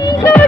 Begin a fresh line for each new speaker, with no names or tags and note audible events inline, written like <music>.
No! <laughs>